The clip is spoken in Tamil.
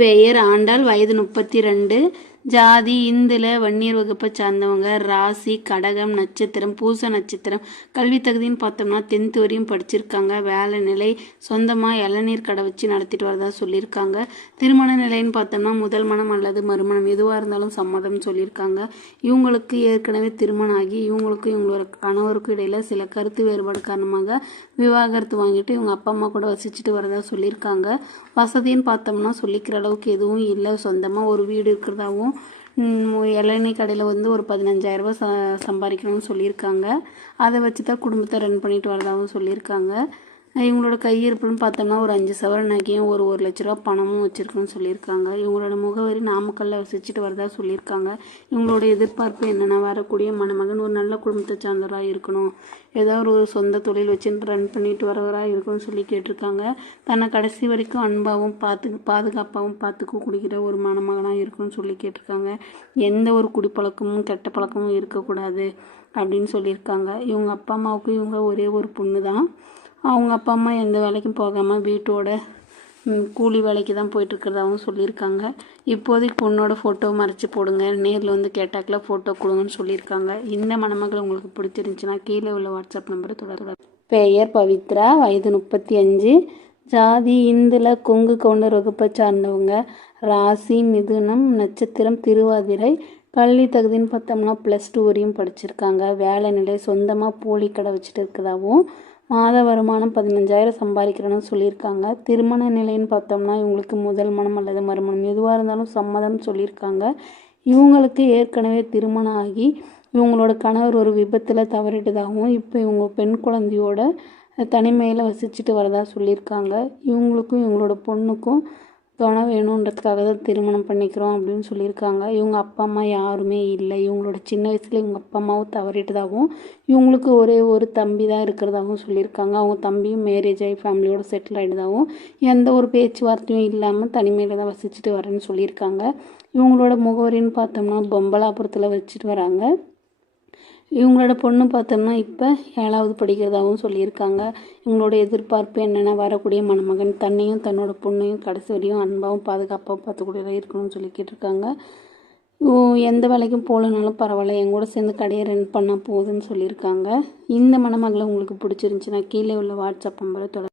பெயர் ஆண்டாள், வயது 32, ஜாதி இந்துல, வன்னியர் வகுப்பை சார்ந்தவங்க. ராசி கடகம், நட்சத்திரம் பூச நட்சத்திரம். கல்வி தகுதின்னு பார்த்தோம்னா 10th வரையும் படிச்சிருக்காங்க. வேலை நிலை சொந்தமாக இளநீர் கடை வச்சு நடத்திட்டு வரதா சொல்லியிருக்காங்க. திருமண நிலைன்னு பார்த்தோம்னா முதல் மனம் அல்லது மறுமணம் எதுவாக இருந்தாலும் சம்மதம் சொல்லியிருக்காங்க. இவங்களுக்கு ஏற்கனவே திருமணம் ஆகி இவங்களுக்கும் இவங்களோட கணவருக்கும் இடையில சில கருத்து வேறுபாடு காரணமாக விவாகரத்து வாங்கிட்டு இவங்க அப்பா அம்மா கூட வசிச்சுட்டு வரதா சொல்லியிருக்காங்க. வசதின்னு பார்த்தோம்னா சொல்லிக்கிற அளவுக்கு எதுவும் இல்லை. சொந்தமாக ஒரு வீடு இருக்கிறதாவும் இளநீர் கடையில் ஒரு 15,000 ரூபாய் சம்பாதிக்கணும்னு சொல்லியிருக்காங்க. அதை வச்சு தான் குடும்பத்தை ரன் பண்ணிட்டு வரதாகவும் சொல்லியிருக்காங்க. இவங்களோட கையிருப்புன்னு பார்த்தோம்னா ஒரு 5 சவரன் நகையும் ஒரு 1 லட்ச ரூபா பணமும் வச்சுருக்குன்னு சொல்லியிருக்காங்க. இவங்களோட முகவரி நாமக்கல்ல வசிச்சுட்டு வரதா சொல்லியிருக்காங்க. இவங்களோட எதிர்பார்ப்பு என்னென்னா, வரக்கூடிய மணமகன் ஒரு நல்ல குடும்பத்தை சார்ந்தவராக இருக்கணும், ஏதாவது ஒரு சொந்த தொழில் வச்சு ரன் பண்ணிட்டு வரவராக இருக்கணும்னு சொல்லி கேட்டிருக்காங்க. தன்னை கடைசி வரைக்கும் அன்பாகவும் பாதுகாப்பாகவும் பார்த்துக்கக்கூடிய ஒரு மணமகனாக இருக்கணும்னு சொல்லி கேட்டிருக்காங்க. எந்த ஒரு குடிப்பழக்கமும் கெட்ட பழக்கமும் இருக்கக்கூடாது அப்படின்னு சொல்லியிருக்காங்க. இவங்க அப்பா அம்மாவுக்கு இவங்க ஒரே ஒரு பொண்ணு தான். அவங்க அப்பா அம்மா எந்த வேலைக்கும் போகாமல் வீட்டோட கூலி வேலைக்கு தான் போயிட்டுருக்கிறதாகவும் சொல்லியிருக்காங்க. இப்போதைக்கு பொண்ணோட ஃபோட்டோ மறைச்சி போடுங்க, நேரில் கேட்டாக்கில் ஃபோட்டோ கொடுங்கன்னு சொல்லியிருக்காங்க. இந்த மணமகள் உங்களுக்கு பிடிச்சிருந்துச்சுன்னா கீழே உள்ள வாட்ஸ்அப் நம்பரை தொடர்பு. பெயர் பவித்ரா, வயது 35, ஜாதி இந்துல, கொங்கு கவுண்டர் வகுப்பை சார்ந்தவங்க. ராசி மிதுனம், நட்சத்திரம் திருவாதிரை. கல்வி தகுதின்னு பார்த்தோம்னா +2 வரையும் படிச்சிருக்காங்க. வேலை நிலை சொந்தமாக போலி கடை வச்சுட்டு இருக்கிறதாவும் மாத வருமானம் 15,000 சம்பாதிக்கிறேன்னு சொல்லியிருக்காங்க. திருமண நிலைன்னு பார்த்தோம்னா இவங்களுக்கு முதல் மனம் அல்லது மறுமணம் எதுவாக இருந்தாலும் சம்மதம் சொல்லியிருக்காங்க. இவங்களுக்கு ஏற்கனவே திருமணம் ஆகி இவங்களோட கணவர் ஒரு விபத்தில் தவறிட்டதாகவும் இப்போ இவங்க பெண் குழந்தையோட தனிமையில் வசிச்சுட்டு வரதா சொல்லியிருக்காங்க. இவங்களுக்கும் இவங்களோட பொண்ணுக்கும் துணை வேணுன்றதுக்காக தான் திருமணம் பண்ணிக்கிறோம் அப்படின்னு சொல்லியிருக்காங்க. இவங்க அப்பா அம்மா யாருமே இல்லை. இவங்களோட சின்ன வயசில் இவங்க அப்பா அம்மாவும் தவறிட்டதாகவும் இவங்களுக்கு ஒரே ஒரு தம்பி தான் இருக்கிறதாகவும் சொல்லியிருக்காங்க. அவங்க தம்பியும் மேரேஜ் ஆகி ஃபேமிலியோடு செட்டில் ஆகிட்டதாகவும் எந்த ஒரு பேச்சுவார்த்தையும் இல்லாமல் தனிமையில் தான் வசிச்சுட்டு வரேன்னு சொல்லியிருக்காங்க. இவங்களோட முகவரின்னு பார்த்தோம்னா பொம்பலாபுரத்தில் வச்சுட்டு வராங்க. இவங்களோட பொண்ணு பார்த்தோம்னா இப்போ 7வது படிக்கிறதாகவும் சொல்லியிருக்காங்க. இவங்களோட எதிர்பார்ப்பு என்னென்னா, வரக்கூடிய மணமகன் தன்னையும் தன்னோட பொண்ணையும் கடைசி வரையும் அன்பாகவும் பாதுகாப்பாகவும் பார்த்துக்கூடியதாக இருக்கணும்னு சொல்லி கேட்டிருக்காங்க. எந்த வேலைக்கும் போகலனாலும் பரவாயில்ல, என் கூட சேர்ந்து கடையை ரன் பண்ணால் போகுதுன்னு சொல்லியிருக்காங்க. இந்த மணமகளை உங்களுக்கு பிடிச்சிருந்துச்சுன்னா கீழே உள்ள வாட்ஸ்அப் நம்பரை தொடர்பு